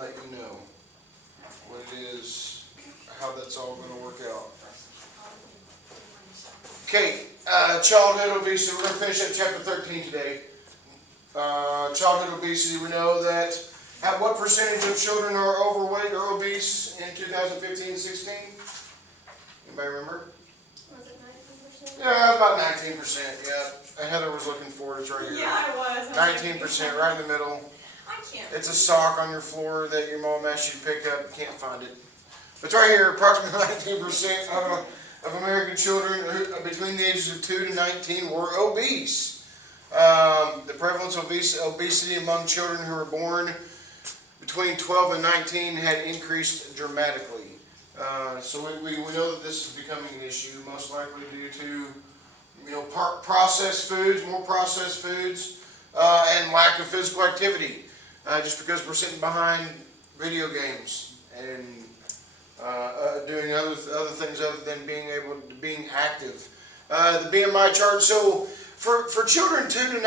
let you know what it is, how that's all going to work out. Okay, childhood obesity. We're going to finish up chapter 13 today. Childhood obesity. We know that what percentage of children are overweight or obese in 2015-16? Anybody remember? Was it 19%? Yeah, about 19%. Yeah, Heather was looking for it. It's right here. Yeah, I was. 19%, right in the middle. I can't. It's a sock on your floor that your mom asked you to pick up. You can't find it. But it's right here. Approximately 19% of American children between the ages of 2 to 19 were obese. The prevalence of obesity among children who were born between 12 and 19 had increased dramatically. So we know that this is becoming an issue, most likely due to processed foods, more processed foods, and lack of physical activity. Just because we're sitting behind video games and doing other things other than being active. The BMI chart. So for children 2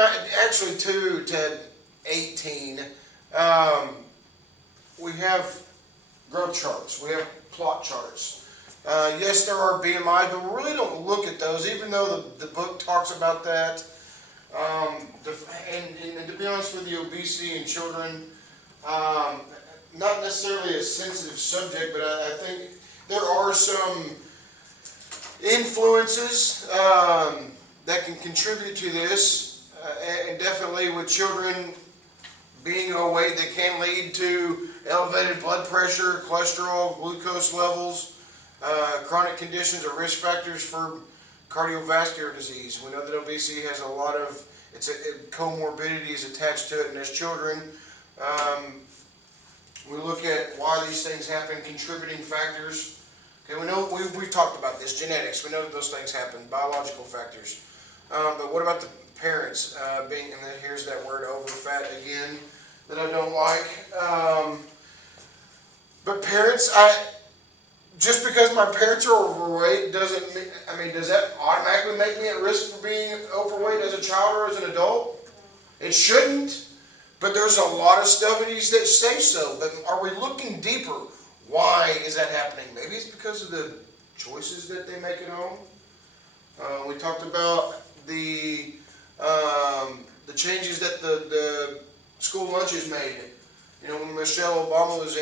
to 18, we have growth charts. We have plot charts. Yes, there are BMIs, but we really don't look at those, even though the book talks about that. And to be honest with you, obesity in children, not necessarily a sensitive subject, but I think there are some influences that can contribute to this, and definitely with children being overweight, that can lead to elevated blood pressure, cholesterol, glucose levels, chronic conditions or risk factors for cardiovascular disease. We know that obesity has a lot of comorbidities attached to it, and as children, we look at why these things happen, contributing factors. Okay, we know we've talked about this, genetics. We know that those things happen, biological factors. But what about the parents and then here's that word overfat again that I don't like. But parents, just because my parents are overweight doesn't mean, does that automatically make me at risk for being overweight as a child or as an adult? It shouldn't, but there's a lot of studies that say so. But are we looking deeper? Why is that happening? Maybe it's because of the choices that they make at home. We talked about the changes that the school lunches made. When Michelle Obama was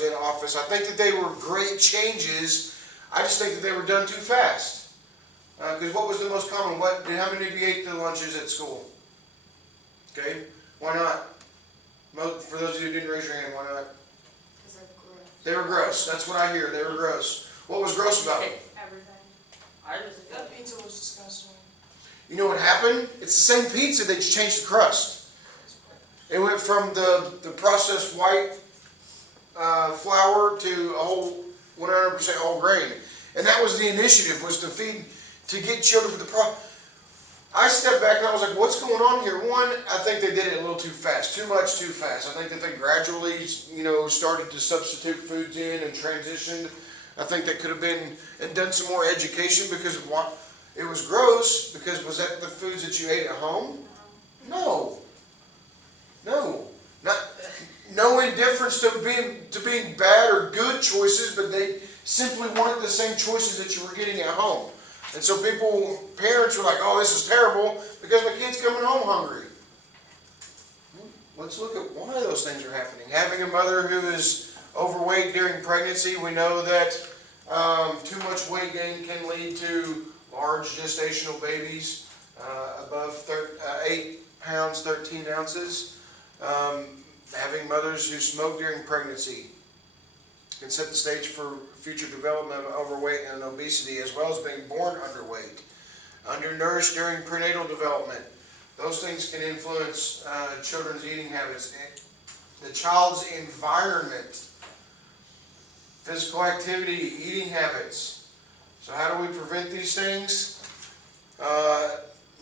in office, I think that they were great changes. I just think that they were done too fast. Because what was the most common? How many of you ate the lunches at school? Okay, why not? For those of you who didn't raise your hand, why not? Because they're gross. They were gross. That's what I hear. They were gross. What was gross about them? Everything. That pizza was disgusting. You know what happened? It's the same pizza. They just changed the crust. It went from the processed white flour to a whole 100% whole grain, and that was the initiative, was to get children with the problem. I stepped back and I was like, what's going on here? One, I think they did it a little too fast, too much, too fast. I think that they gradually, started to substitute foods in and transitioned. I think that could have been and done some more education, because it was gross. Because was that the foods that you ate at home? No. No indifference to being bad or good choices, but they simply weren't the same choices that you were getting at home. And so parents were like, oh, this is terrible because my kid's coming home hungry. Let's look at why those things are happening. Having a mother who is overweight during pregnancy, we know that too much weight gain can lead to large gestational babies, above 8 pounds, 13 ounces. Having mothers who smoke during pregnancy can set the stage for future development of overweight and obesity, as well as being born underweight. Undernourished during prenatal development. Those things can influence children's eating habits. The child's environment, physical activity, eating habits. So how do we prevent these things?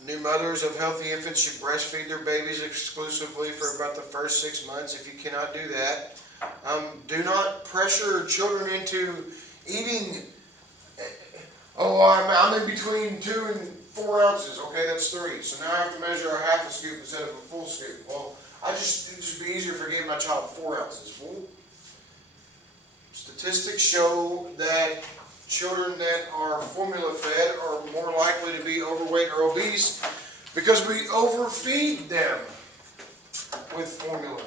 New mothers of healthy infants should breastfeed their babies exclusively for about the first 6 months. If you cannot do that, do not pressure children into eating. Oh, I'm in between 2 and 4 ounces. Okay, that's 3. So now I have to measure a half a scoop instead of a full scoop. Well, it'd just be easier for giving my child 4 ounces. Well, Statistics show that children that are formula fed are more likely to be overweight or obese because we overfeed them with formula.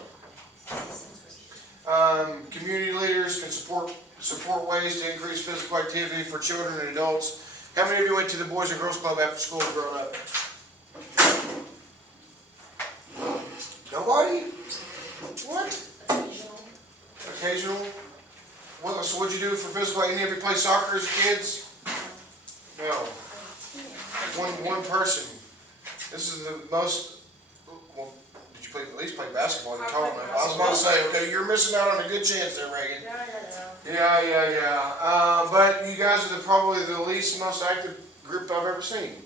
Community leaders can support ways to increase physical activity for children and adults. How many of you went to the Boys and Girls Club after school growing up? Nobody? What? Occasional? So what'd you do for physical? Any of you play soccer as kids? No. One person. This is the most. Well, did you at least play basketball? You're tall enough. I was about to say, okay, you're missing out on a good chance there, Reagan. Yeah. But you guys are probably the least most active group I've ever seen.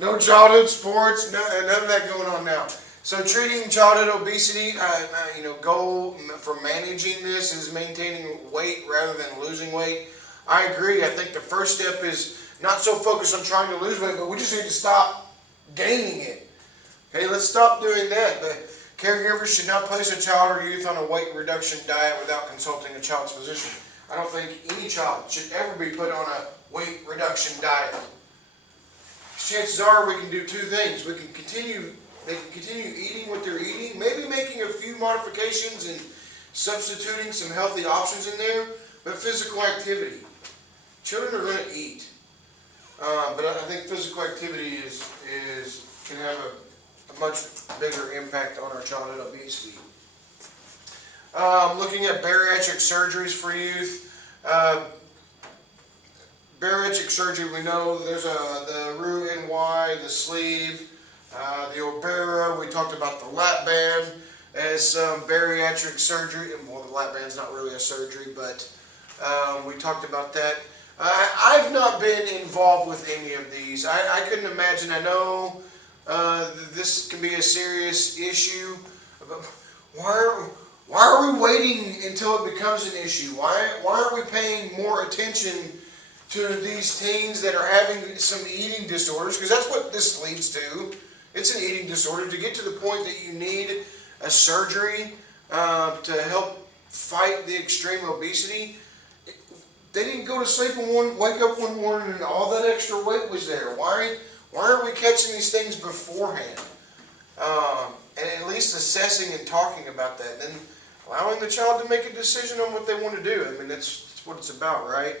No childhood sports, none of that going on now. So treating childhood obesity, goal for managing this is maintaining weight rather than losing weight. I agree. I think the first step is not so focused on trying to lose weight, but we just need to stop gaining it. Okay, let's stop doing that. The caregivers should not place a child or youth on a weight reduction diet without consulting a child's physician. I don't think any child should ever be put on a weight reduction diet. Chances are we can do two things. They can continue eating what they're eating, maybe making a few modifications and substituting some healthy options in there, but physical activity. Children are going to eat, but I think physical activity can have a much bigger impact on our childhood obesity. Looking at bariatric surgeries for youth. Bariatric surgery, we know there's the Roux-en-Y, the sleeve, the Obera. We talked about the lap band as some bariatric surgery. Well, the lap band's not really a surgery, but we talked about that. I've not been involved with any of these. I couldn't imagine. I know this can be a serious issue. But why are we waiting until it becomes an issue? Why aren't we paying more attention to these teens that are having some eating disorders? Because that's what this leads to. It's an eating disorder. To get to the point that you need a surgery to help fight the extreme obesity, they didn't go to sleep and wake up one morning and all that extra weight was there. Why aren't we catching these things beforehand? And at least assessing and talking about that, and then allowing the child to make a decision on what they want to do. I mean, that's what it's about, right?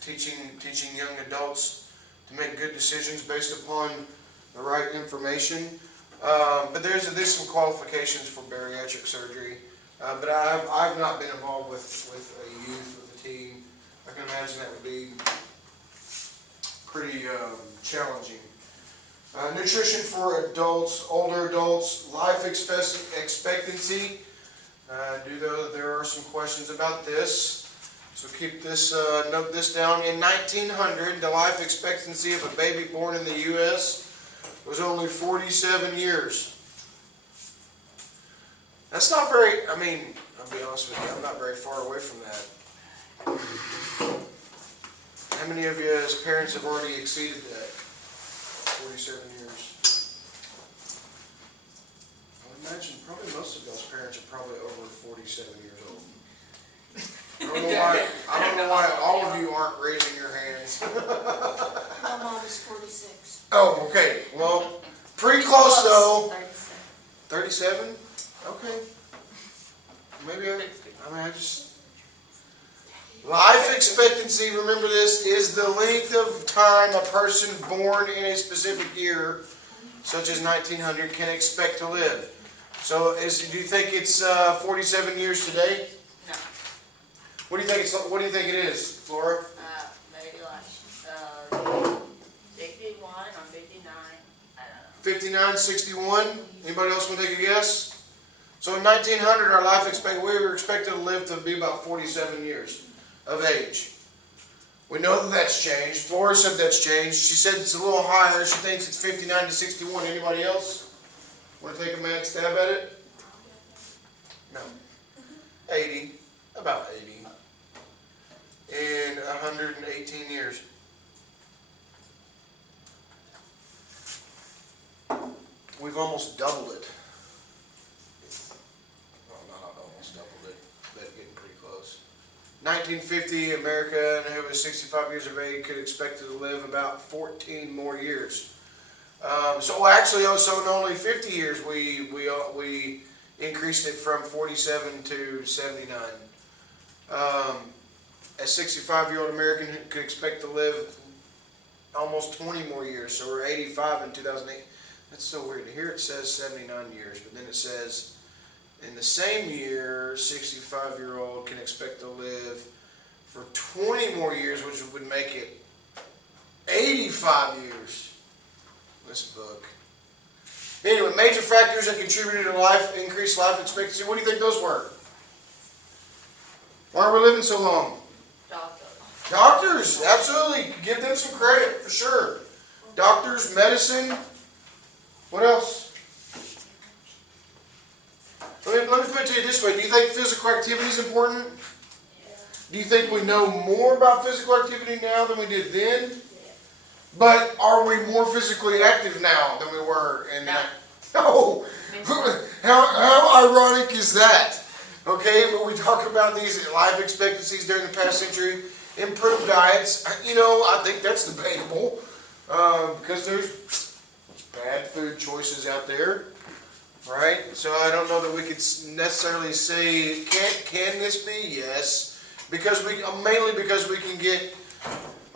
Teaching young adults to make good decisions based upon the right information. But there's some qualifications for bariatric surgery. But I've not been involved with a youth, with a teen. I can imagine that would be pretty challenging. Nutrition for adults, older adults, life expectancy. There are some questions about this. So keep this, note this down. In 1900, the life expectancy of a baby born in the U.S. was only 47 years. That's not very, I'll be honest with you, I'm not very far away from that. How many of you as parents have already exceeded that? 47 years. I would imagine probably most of those parents are probably over 47 years old. I don't know why all of you aren't raising your hands. My mom is 46. Oh, okay. Well, pretty close though. 37? Okay. Maybe life expectancy, remember this, is the length of time a person born in a specific year, such as 1900, can expect to live. So do you think it's 47 years today? No. What do you think it is, Flora? Maybe like 61 or 59. I don't know. 59, 61? Anybody else want to take a guess? So in 1900, our life expectancy, we were expected to live to be about 47 years of age. We know that that's changed. Flora said that's changed. She said it's a little higher. She thinks it's 59 to 61. Anybody else want to take a mad stab at it? No. 80. About 80. In 118 years. We've almost doubled it. Well, not almost doubled 1950, America who was 65 years of age could expect to live about 14 more years. So actually, in only 50 years, we increased it from 47 to 79. A 65-year-old American could expect to live almost 20 more years. So we're 85 in 2008. That's so weird. Here it says 79 years, but then it says in the same year, 65-year-old can expect to live for 20 more years, which would make it 85 years. This book. Anyway, major factors that contributed to increased life expectancy. What do you think those were? Why are we living so long? Doctor. Doctors, absolutely. Give them some credit, for sure. Doctors, medicine. What else? Let me put it to you this way. Do you think physical activity is important? Yeah. Do you think we know more about physical activity now than we did then? But are we more physically active now than we were in No. that? No. How ironic is that? Okay, but we talk about these life expectancies during the past century, improved diets. I think that's debatable because there's bad food choices out there, right? So I don't know that we could necessarily say can this be? Yes, mainly because we can get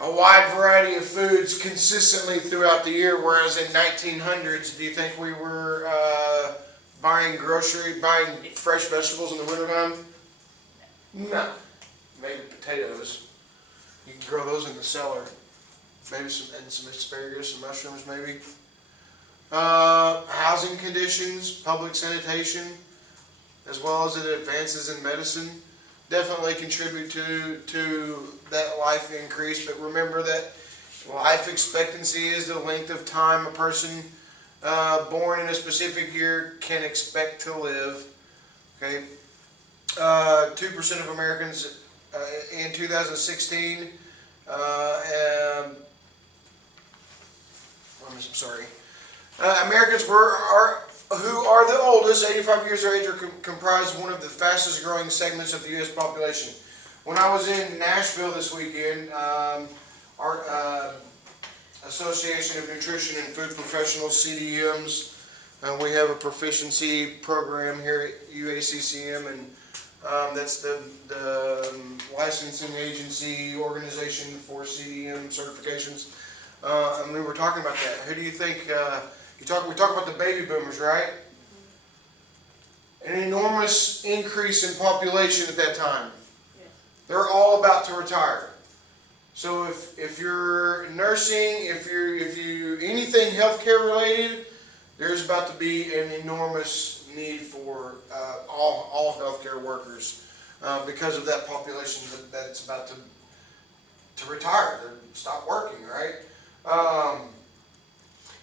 a wide variety of foods consistently throughout the year, whereas in 1900s, do you think we were buying fresh vegetables in the wintertime? No. Maybe potatoes. You can grow those in the cellar. Maybe some asparagus, some mushrooms maybe. Housing conditions, public sanitation, as well as the advances in medicine, definitely contribute to that life increase. But remember that life expectancy is the length of time a person born in a specific year can expect to live. Okay, 2% of Americans in 2016. I'm sorry. Americans who are the oldest, 85 years of age, comprise one of the fastest growing segments of the U.S. population. When I was in Nashville this weekend, our Association of Nutrition and Food Professionals, CDMs, we have a proficiency program here at UACCM, and that's the licensing agency organization for CDM certifications. And we were talking about that. Who do you think? We talk about the baby boomers, right? An enormous increase in population at that time. Yes. They're all about to retire. So if you're nursing, if you anything healthcare related, there's about to be an enormous need for all healthcare workers because of that population that's about to retire, to stop working, right?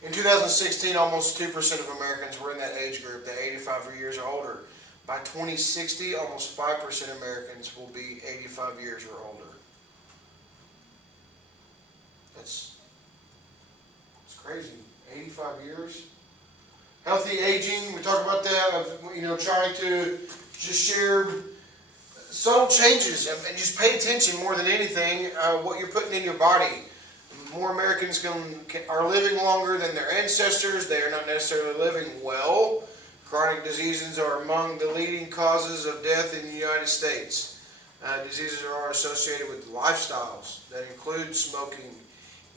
In 2016, almost 2% of Americans were in that age group, that 85 years or older. By 2060, almost 5% of Americans will be 85 years or older. It's crazy. 85 years. Healthy aging, we talk about that, trying to just share subtle changes and just pay attention more than anything what you're putting in your body. More Americans are living longer than their ancestors. They are not necessarily living well. Chronic diseases are among the leading causes of death in the United States. Diseases are associated with lifestyles that include smoking,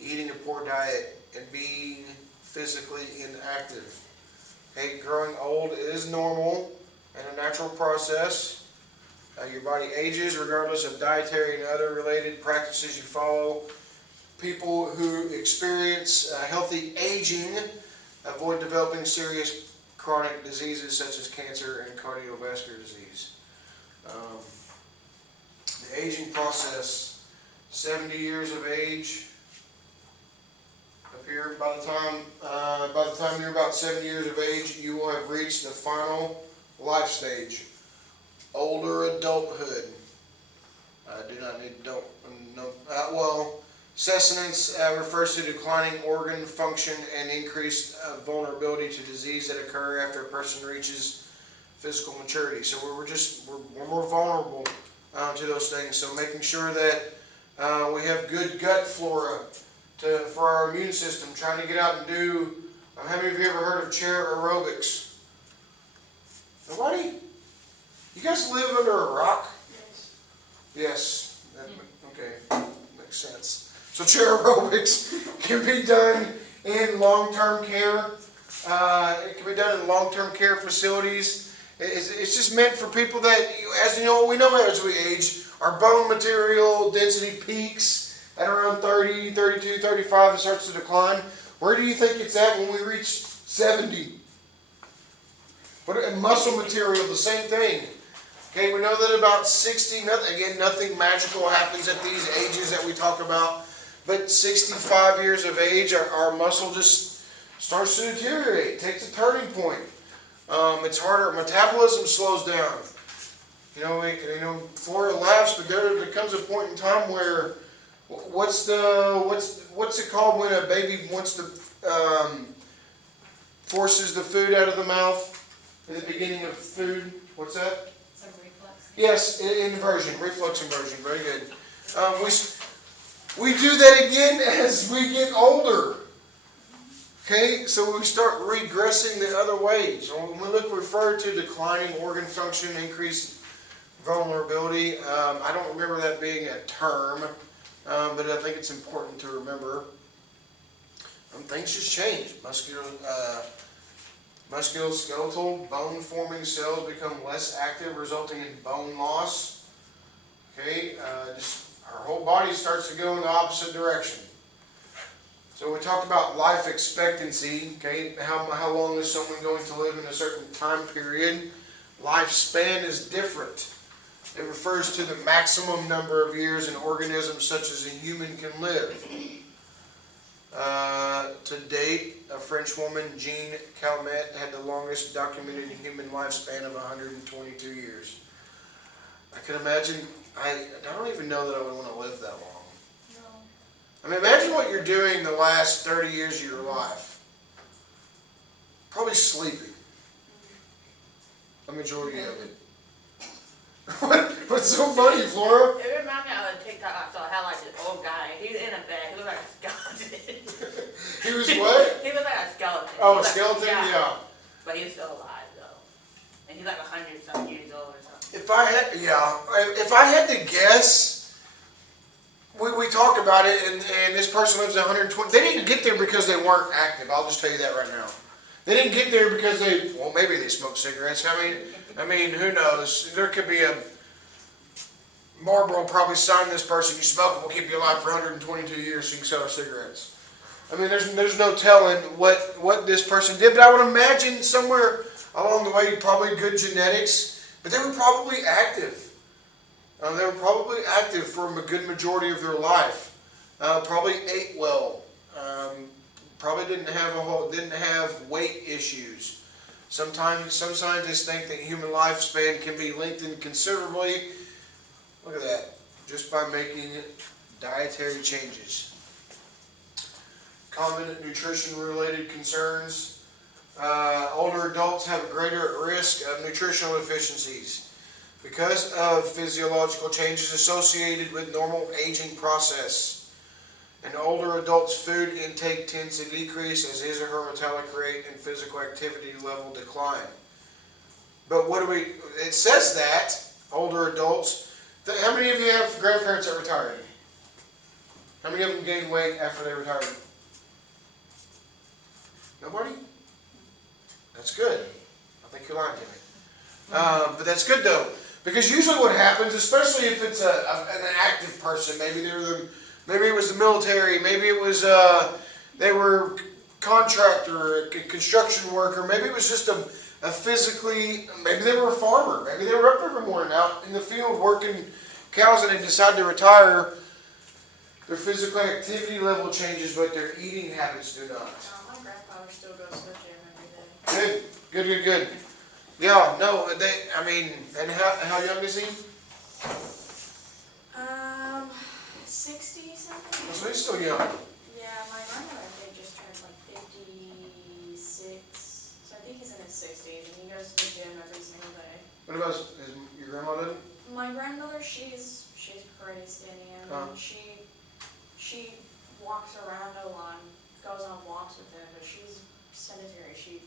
eating a poor diet, and being physically inactive. Okay, growing old is normal and a natural process. Your body ages regardless of dietary and other related practices you follow. People who experience healthy aging avoid developing serious chronic diseases such as cancer and cardiovascular disease. The aging process, 70 years of age. Up here, by the time you're about 70 years of age, you will have reached the final life stage, older adulthood. I do not need sustenance refers to declining organ function and increased vulnerability to disease that occur after a person reaches physical maturity. So we're more vulnerable to those things. So making sure that we have good gut flora for our immune system. Trying to get out and do. How many of you ever heard of chair aerobics? Nobody? You guys live under a rock? Yes. Okay, makes sense. So chair aerobics can be done in long-term care. It can be done in long-term care facilities. It's just meant for people that, as you know, we know as we age, our bone material density peaks at around 30, 32, 35 and starts to decline. Where do you think it's at when we reach 70? And muscle material, the same thing. Okay, we know that about 60, nothing magical happens at these ages that we talk about, but 65 years of age, our muscle just starts to deteriorate, takes a turning point. It's harder, metabolism slows down. Flora laughs, but there comes a point in time where, what's it called when a baby wants to, forces the food out of the mouth in the beginning of food? What's that? Some reflux. Yes, inversion, reflux inversion, very good. We do that again as we get older. Okay, so we start regressing the other ways. When we refer to declining organ function, increased vulnerability, I don't remember that being a term, but I think it's important to remember. Things just change. Musculoskeletal bone-forming cells become less active, resulting in bone loss. Okay, our whole body starts to go in the opposite direction. So we talked about life expectancy. Okay, how long is someone going to live in a certain time period? Lifespan is different. It refers to the maximum number of years an organism such as a human can live. To date, a French woman, Jean Calment, had the longest documented human lifespan of 122 years. I can imagine, I don't even know that I would want to live that long. No. I mean, imagine what you're doing the last 30 years of your life. Probably sleeping. A majority of it. What's so funny, Flora? It reminds me of a TikTok I saw. How like this old guy, he's in a bed. He looks like a skeleton. He was what? He looks like a skeleton. Oh, a skeleton? Yeah. But he's still alive though, and he's like 100-some years old or something. If I had to guess, we talk about it, and this person lives 120. They didn't get there because they weren't active. I'll just tell you that right now. They didn't get there because maybe they smoked cigarettes. I mean, who knows? There could be a Marlboro probably signed this person. You smoke it, we'll keep you alive for 122 years so you can sell our cigarettes. I mean, there's no telling what this person did, but I would imagine somewhere along the way, probably good genetics, but they were probably active. They were probably active for a good majority of their life. Probably ate well. Probably didn't have weight issues. Some scientists think that human lifespan can be lengthened considerably. Look at that, just by making dietary changes. Common nutrition-related concerns. Older adults have a greater risk of nutritional deficiencies because of physiological changes associated with normal aging process. An older adult's food intake tends to decrease as his or her metabolic rate and physical activity level decline. But it says that, older adults, how many of you have grandparents that retired? How many of them gained weight after they retired? Nobody? That's good. I think you're lying to me. But that's good though, because usually what happens, especially if it's an active person, maybe it was the military, maybe it was they were contractor, a construction worker, maybe it was just a physically, maybe they were a farmer, maybe they were up every morning out in the field working cows and they decide to retire. Their physical activity level changes, but their eating habits do not. My grandpa still goes to the gym every day. Good. Yeah, no, and how young is he? 60 something? So he's still young. Yeah, my grandmother I think just turned like 56. So I think he's in his 60s and he goes to the gym every single day. What about your grandma did? My my grandmother, she's pretty skinny. I mean, she walks around a lot, goes on walks with them, but she's sedentary. She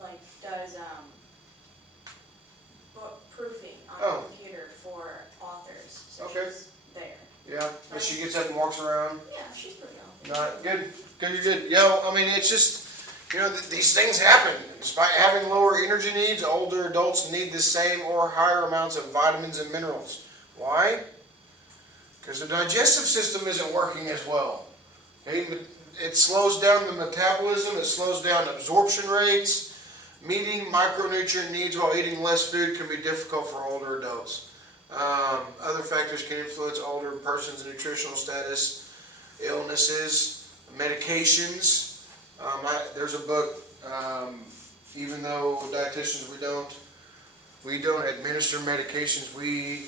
like does book proofing on the computer for authors. So she's there. Yeah, but she gets up and walks around. Yeah, she's pretty healthy. Not good. Good. Yo, I mean, it's just, these things happen. Despite having lower energy needs, older adults need the same or higher amounts of vitamins and minerals. Why? Because the digestive system isn't working as well. Okay? It slows down the metabolism, it slows down absorption rates. Meeting micronutrient needs while eating less food can be difficult for older adults. Other factors can influence older persons' nutritional status, illnesses, medications. There's a book, even though dietitians we don't administer medications, we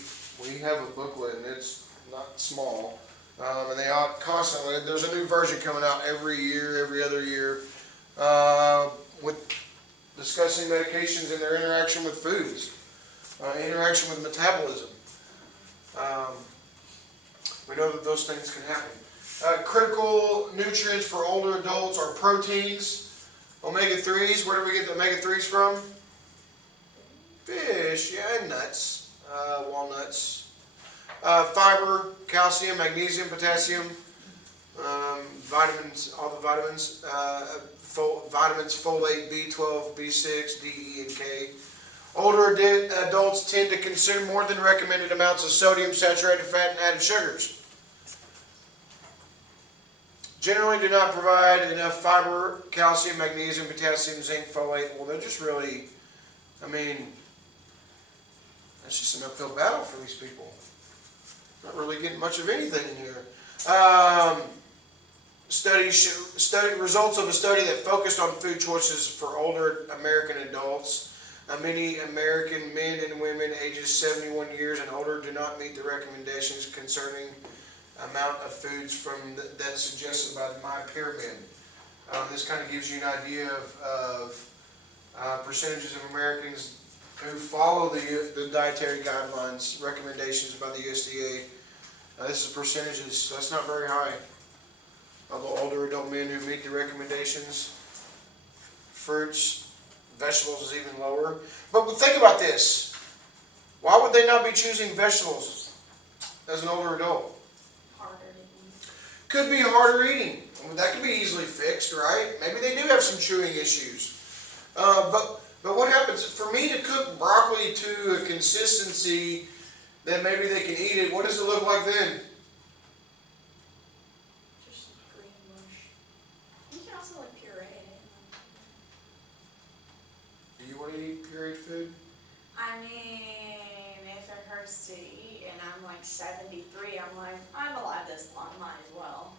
have a booklet, and it's not small. And they constantly, there's a new version coming out every year, every other year, with discussing medications and their interaction with foods, interaction with metabolism. We know that those things can happen. Critical nutrients for older adults are proteins, omega-3s. Where do we get the omega-3s from? Fish, yeah, and nuts, walnuts. Fiber, calcium, magnesium, potassium, vitamins, all the vitamins. Vitamins, folate, B12, B6, D, E, and K. Older adults tend to consume more than recommended amounts of sodium, saturated fat, and added sugars. Generally do not provide enough fiber, calcium, magnesium, potassium, zinc, folate. Well, they're just really, that's just an uphill battle for these people. Not really getting much of anything in here. Results of a study that focused on food choices for older American adults. Many American men and women ages 71 years and older do not meet the recommendations concerning amount of foods that's suggested by My Pyramid. This kind of gives you an idea of percentages of Americans who follow the dietary guidelines, recommendations by the USDA. This is percentages, so that's not very high. Although older adult men who meet the recommendations, fruits, vegetables is even lower. But think about this. Why would they not be choosing vegetables as an older adult? Harder to eat. Could be harder eating. That could be easily fixed, right? Maybe they do have some chewing issues. But what happens, for me to cook broccoli to a consistency that maybe they can eat it, what does it look like then? Just green mush. You can also like puree it. Do you want to eat pureed food? I mean, if it hurts to eat and I'm like 73, I'm like, I'm alive this long, might as well.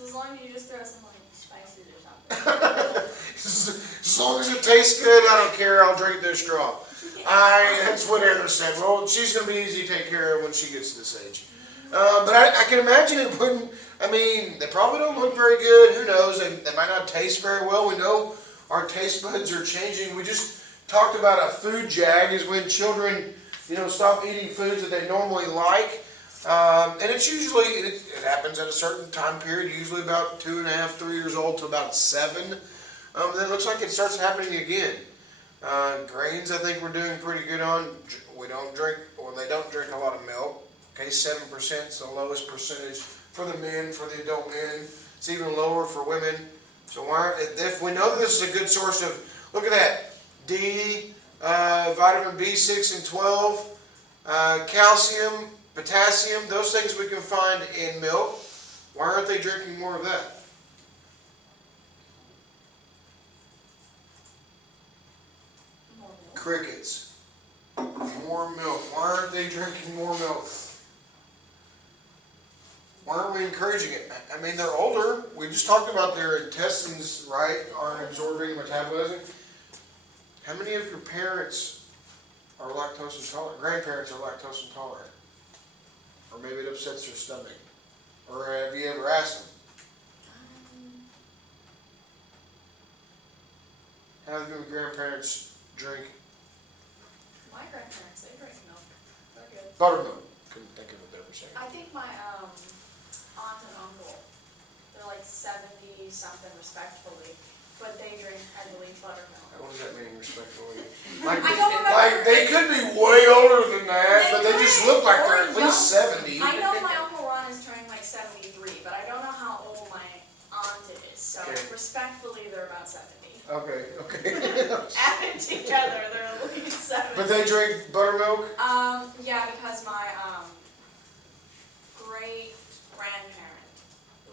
As long as you just throw some like spices or something. As long as it tastes good, I don't care. I'll drink their straw. That's what Heather said. Well, she's going to be easy to take care of when she gets to this age. But I can imagine it wouldn't, they probably don't look very good. Who knows? They might not taste very well. We know our taste buds are changing. We just talked about a food jag is when children, stop eating foods that they normally like. And it's usually, it happens at a certain time period, usually about 2.5, 3 years old to about 7. Then it looks like it starts happening again. Grains, I think we're doing pretty good on. We don't drink, or they don't drink a lot of milk. Okay, 7% is the lowest percentage for the men, for the adult men. It's even lower for women. So if we know this is a good source of, look at that, D, vitamin B6 and 12, calcium, potassium, those things we can find in milk. Why aren't they drinking more of that? More milk. Crickets. More milk. Why aren't they drinking more milk? Why aren't we encouraging it? They're older. We just talked about their intestines, right, aren't absorbing metabolism. How many of your parents are lactose intolerant? Grandparents are lactose intolerant. Or maybe it upsets their stomach. Or have you ever asked them? How do your grandparents drink? My grandparents, they drink milk. Buttermilk. Couldn't think of a better saying. I think my, aunt and uncle, they're like 70 something respectfully, but they drink, I believe, buttermilk. What does that mean, respectfully? Like, I don't remember. like they could be way older than that, but they just look like they're at Or least 70. I know my Uncle Ron is turning like 73, but I don't know how old my aunt is, so Okay. respectfully, they're about 70. Okay, okay. Added together, they're at least 70. But they drink buttermilk? Yeah, because my, great grandparent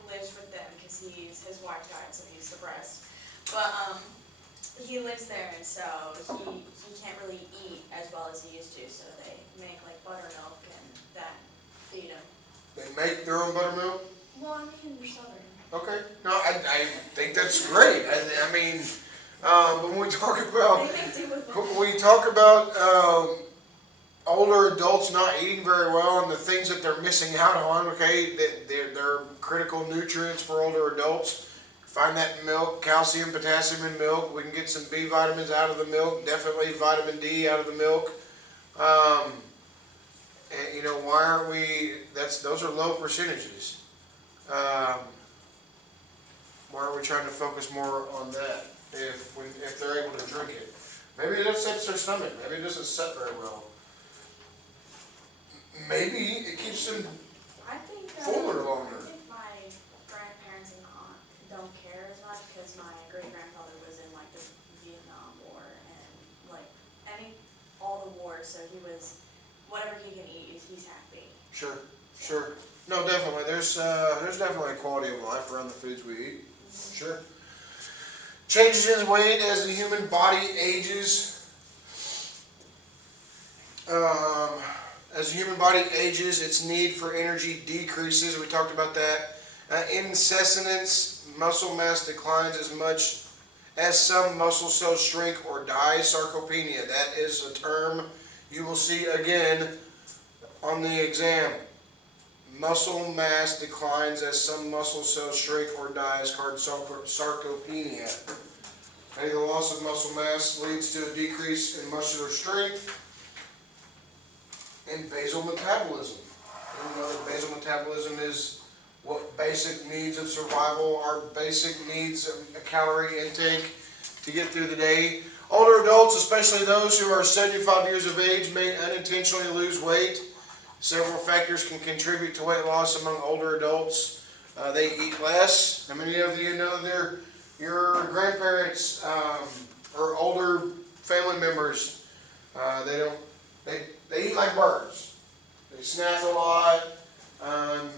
lives with them, because his wife died, so he's suppressed. But, he lives there, and so he can't really eat as well as he used to, so they make like buttermilk and then feed him. They make their own buttermilk? Well, I mean, you're Southern. Okay. No, I think that's great. I mean, but when we talk about, They make do with it. when we talk about, older adults not eating very well and the things that they're missing out on, okay, that they're critical nutrients for older adults. Find that in milk, calcium, potassium in milk. We can get some B vitamins out of the milk, definitely vitamin D out of the milk. And you know, why aren't we, those are low percentages. Why aren't we trying to focus more on that if they're able to drink it? Maybe it upsets their stomach, maybe it doesn't set very well. Maybe it keeps them I think, fuller longer. I think my grandparents and aunt don't care as much, because my great-grandfather was in like the Vietnam War and like all the wars, so he was, whatever he can eat, he's happy. Sure, sure. No, definitely. There's definitely a quality of life around the foods we eat. Sure. Changes in weight as the human body ages. As the human body ages, its need for energy decreases. We talked about that. In sustenance, muscle mass declines as much as some muscle cells shrink or die. Sarcopenia. That is a term you will see again on the exam. Muscle mass declines as some muscle cells shrink or die is called sarcopenia. Okay, the loss of muscle mass leads to a decrease in muscular strength and basal metabolism. You know that basal metabolism is what basic needs of survival, our basic needs of a calorie intake to get through the day. Older adults, especially those who are 75 years of age, may unintentionally lose weight. Several factors can contribute to weight loss among older adults. They eat less. How many of you know your grandparents or older family members? They eat like birds. They snack a lot.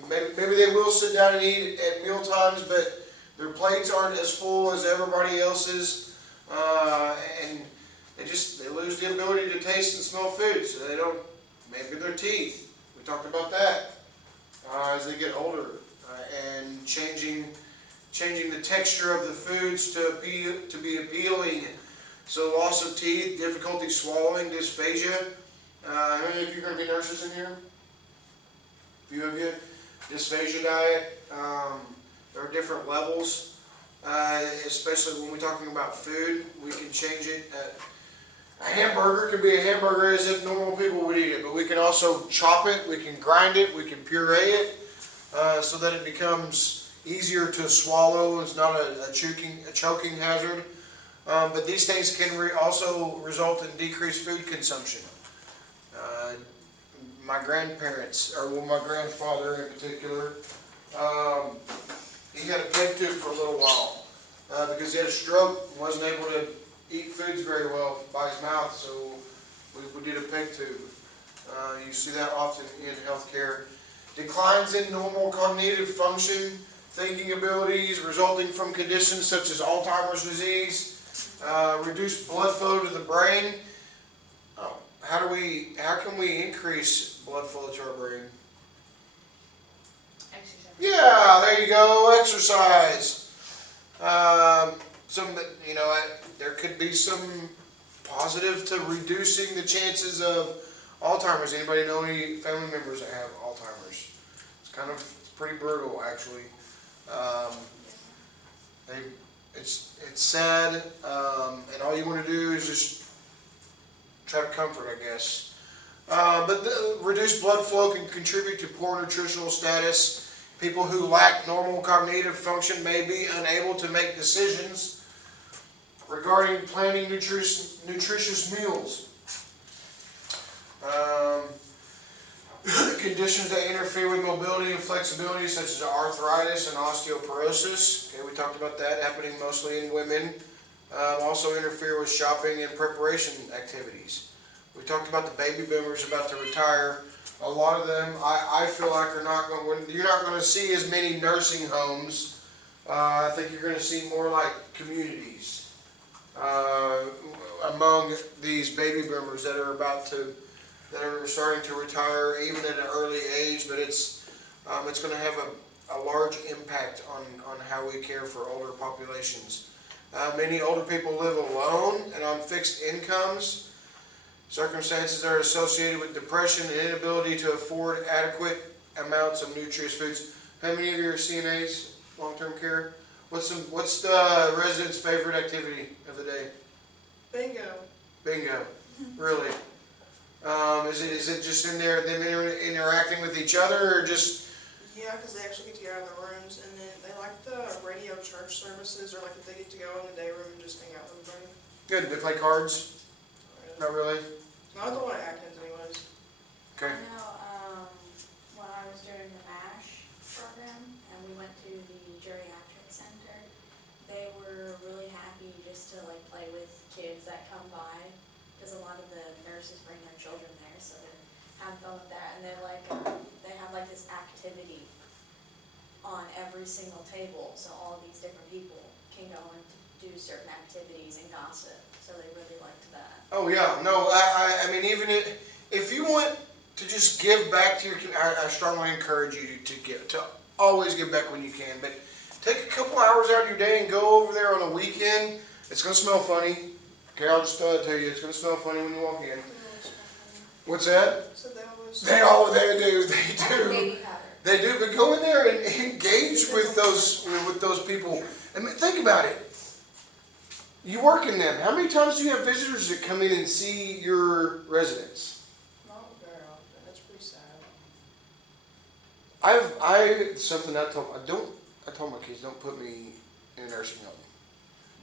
Maybe they will sit down and eat at meal times, but their plates aren't as full as everybody else's, and they lose the ability to taste and smell food. So they don't. Maybe their teeth. We talked about that as they get older, and changing the texture of the foods to be appealing. So loss of teeth, difficulty swallowing, dysphagia. How many of you are going to be nurses in here? A few of you. Dysphagia diet. There are different levels, especially when we're talking about food. We can change it. A hamburger can be a hamburger as if normal people would eat it, but we can also chop it, we can grind it, we can puree it, so that it becomes easier to swallow. It's not a choking hazard. But these things can also result in decreased food consumption. My grandparents, or my grandfather in particular, he had a peg tube for a little while because he had a stroke and wasn't able to eat foods very well by his mouth, so we did a peg tube. You see that often in healthcare. Declines in normal cognitive function, thinking abilities resulting from conditions such as Alzheimer's disease, reduced blood flow to the brain. How can we increase blood flow to our brain? Exercise. Yeah, there you go, exercise. There could be some positive to reducing the chances of Alzheimer's. Anybody know any family members that have Alzheimer's? It's pretty brutal, actually. It's sad, and all you want to do is just try to comfort, I guess. But the reduced blood flow can contribute to poor nutritional status. People who lack normal cognitive function may be unable to make decisions regarding planning nutritious meals. Conditions that interfere with mobility and flexibility, such as arthritis and osteoporosis. Okay, we talked about that happening mostly in women. Also interfere with shopping and preparation activities. We talked about the baby boomers about to retire. A lot of them, I feel like, you're not going to see as many nursing homes. I think you're going to see more like communities among these baby boomers that are starting to retire, even at an early age. But it's going to have a large impact on how we care for older populations. Many older people live alone and on fixed incomes. Circumstances are associated with depression and inability to afford adequate amounts of nutritious foods. How many of you are CNAs, long-term care? What's the resident's favorite activity of the day? Bingo. Bingo. Really? Is it just in there, them interacting with each other, or just? Yeah, because they actually get to get out of their rooms, and then they like the radio church services, or like if they get to go in the day room and just hang out with everybody. Good. They play cards? Not really? Not the one at Atkins anyways. Okay. I know, when I was doing the MASH program and we went to the geriatric center, they were really happy just to like play with kids that come by, because a lot of the nurses bring their children there, so they're having fun with that. And they're like, they have like this activity on every single table, so all of these different people can go and do certain activities and gossip. So they really liked that. Oh yeah, no, I mean, even if you want to just give back to your community, I strongly encourage you to always give back when you can. But take a couple hours out of your day and go over there on a weekend. It's gonna smell funny. Okay, I'll just tell you, it's gonna smell funny when you walk in. What's that? So they always. They do. Baby powder. They do, but go in there and engage with those people. I mean, think about it. You work in them. How many times do you have visitors that come in and see your residents? Not very often. That's pretty sad. Something I told my kids, don't put me in a nursing home.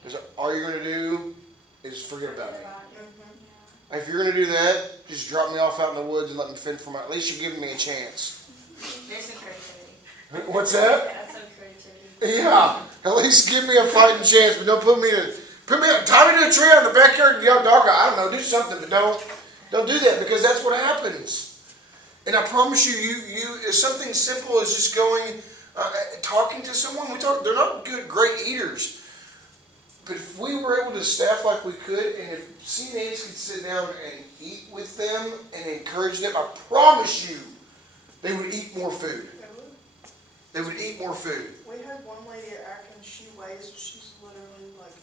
Because all you're going to do is forget about me. Mm-hmm. If you're going to do that, just drop me off out in the woods and let me fend for at least you're giving me a chance. There's some creativity. What's that? That's some creativity. Yeah, at least give me a fighting chance, but don't tie me to a tree out in the backyard and yell dog. I don't know, do something, but don't do that, because that's what happens. And I promise you, it's something simple as just going, talking to someone. They're not great eaters. But if we were able to staff like we could, and if CNAs could sit down and eat with them and encourage them, I promise you, they would eat more food. They would eat more food. We had one lady at Atkins, she's literally like,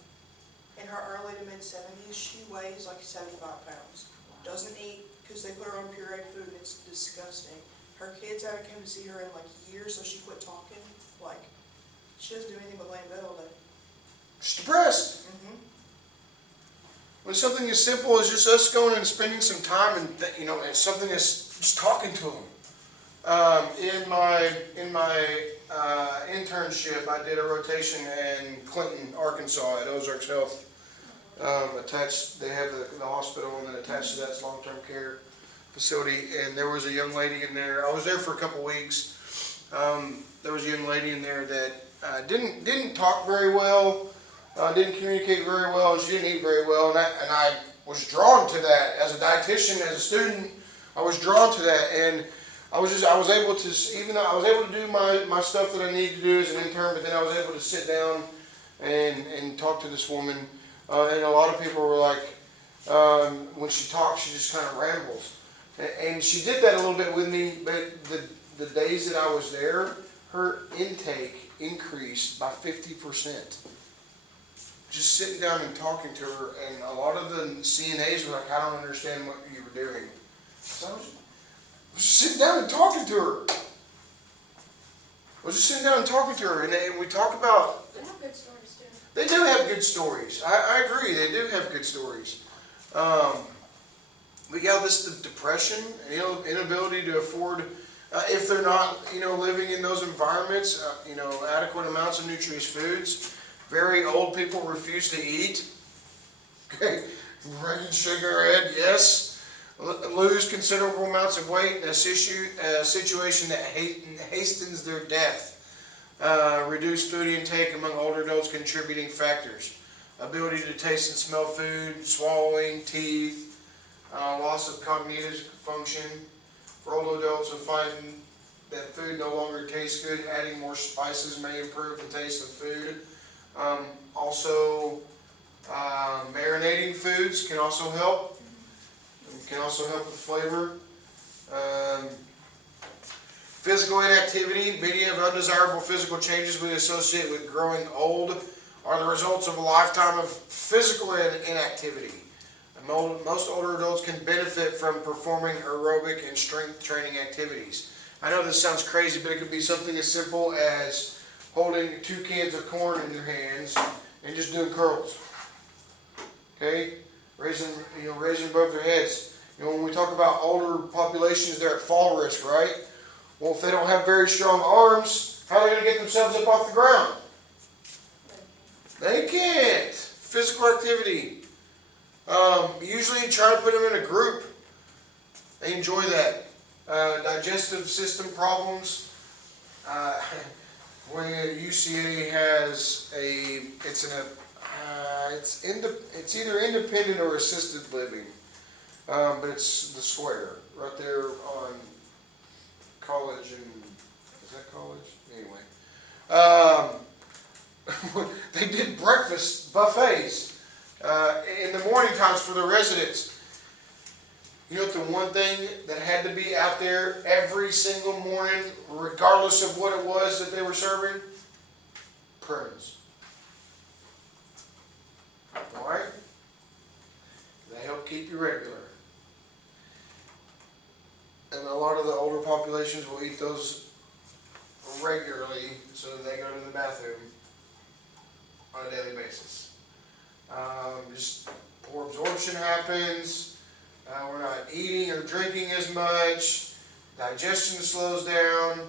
in her early to mid 70s, she weighs like 75 pounds. Doesn't eat, because they put her on pureed food, and it's disgusting. Her kids haven't come to see her in like years, so she quit talking. Like, she doesn't do anything but lay in bed all day. Just depressed. Mm-hmm. When something as simple as just us going and spending some time and and something as just talking to them. In my internship, I did a rotation in Clinton, Arkansas, at Ozarks Health. They have the hospital, and then attached to that's long-term care facility. And there was a young lady in there. I was there for a couple weeks. There was a young lady in there that didn't talk very well, didn't communicate very well, and she didn't eat very well. And I was drawn to that as a dietitian, as a student. I was drawn to that, and I was able to, even though I was able to do my stuff that I needed to do as an intern, but then I was able to sit down and talk to this woman. And a lot of people were like, when she talks, she just kind of rambles. And she did that a little bit with me, but the days that I was there, her intake increased by 50%. Just sitting down and talking to her, and a lot of the CNAs were like, I don't understand what you were doing. So I was just sitting down and talking to her. I was just sitting down and talking to her, and we talk about. They have good stories too. They do have good stories. I agree. They do have good stories. But yeah, this the depression, inability to afford, if they're not, living in those environments, adequate amounts of nutritious foods. Very old people refuse to eat. Okay, running sugar red, yes. Lose considerable amounts of weight in a situation that hastens their death. Reduced food intake among older adults contributing factors. Ability to taste and smell food, swallowing, teeth, loss of cognitive function. For older adults who find that food no longer tastes good, adding more spices may improve the taste of food. Also, marinating foods can also help. Can also help with flavor. Physical inactivity. Many of undesirable physical changes we associate with growing old are the results of a lifetime of physical inactivity. Most older adults can benefit from performing aerobic and strength training activities. I know this sounds crazy, but it could be something as simple as holding 2 cans of corn in your hands and just doing curls. Okay? Raising above their heads. When we talk about older populations, they're at fall risk, right? Well, if they don't have very strong arms, how are they going to get themselves up off the ground? They can't. Physical activity. Usually try to put them in a group. They enjoy that. Digestive system problems. When UCA has it's either independent or assisted living, but it's the square right there on College and is that College? Anyway, they did breakfast buffets in the morning times for the residents. You know what the one thing that had to be out there every single morning, regardless of what it was that they were serving? Prunes. Why? They help keep you regular. And a lot of the older populations will eat those regularly so that they go to the bathroom on a daily basis. Just poor absorption happens. We're not eating or drinking as much. Digestion slows down.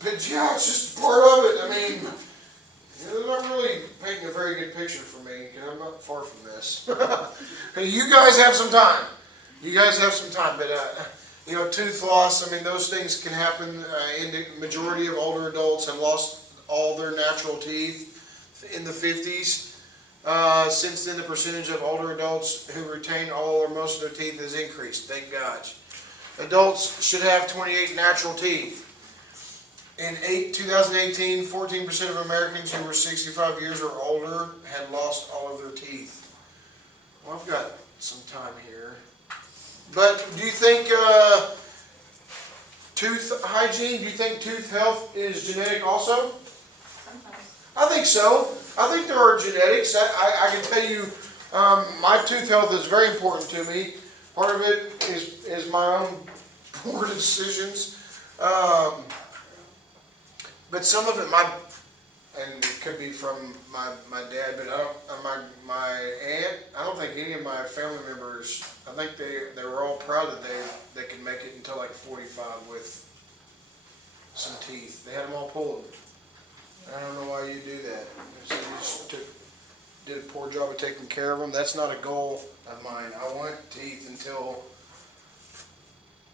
But yeah, it's just part of it. I mean, they're not really painting a very good picture for me because I'm not far from this. You guys have some time. But tooth loss. I mean, those things can happen. In the majority of older adults have lost all their natural teeth in the 50s. Since then, the percentage of older adults who retain all or most of their teeth has increased. Thank God. Adults should have 28 natural teeth. In 2018, 14% of Americans who were 65 years or older had lost all of their teeth. Well, I've got some time here. But do you think tooth hygiene, do you think tooth health is genetic also? I think so. I think there are genetics. I can tell you my tooth health is very important to me. Part of it is my own poor decisions. But some of it, and it could be from my dad, but my aunt, I don't think any of my family members, I think they were all proud that they could make it until like 45 with some teeth. They had them all pulled. I don't know why you do that. So you just did a poor job of taking care of them. That's not a goal of mine. I want teeth until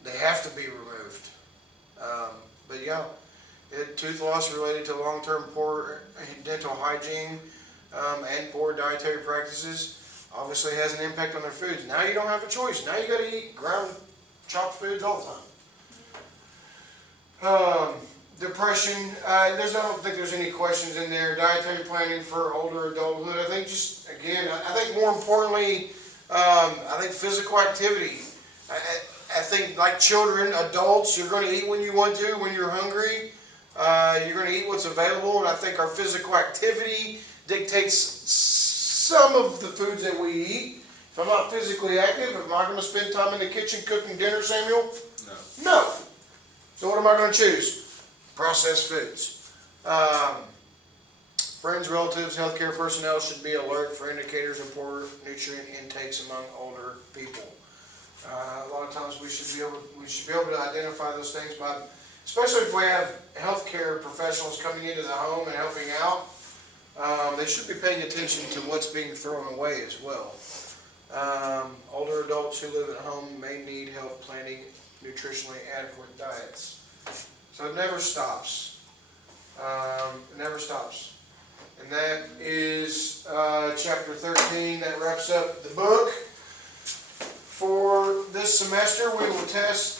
they have to be removed. But yeah, tooth loss related to long-term poor dental hygiene and poor dietary practices obviously has an impact on their foods. Now you don't have a choice. Now you got to eat ground chopped foods all the time. Depression, I don't think there's any questions in there. Dietary planning for older adulthood. I think I think more importantly, I think physical activity. I think like children, adults, you're going to eat when you want to, when you're hungry. You're going to eat what's available, and I think our physical activity dictates some of the foods that we eat. If I'm not physically active, am I going to spend time in the kitchen cooking dinner, Samuel? No. So what am I going to choose? Processed foods. Friends, relatives, healthcare personnel should be alert for indicators of poor nutrient intakes among older people. A lot of times we should be able to identify those things by, especially if we have healthcare professionals coming into the home and helping out. They should be paying attention to what's being thrown away as well. Older adults who live at home may need help planning nutritionally adequate diets. So it never stops. It never stops. And that is chapter 13. That wraps up the book. For this semester, we will test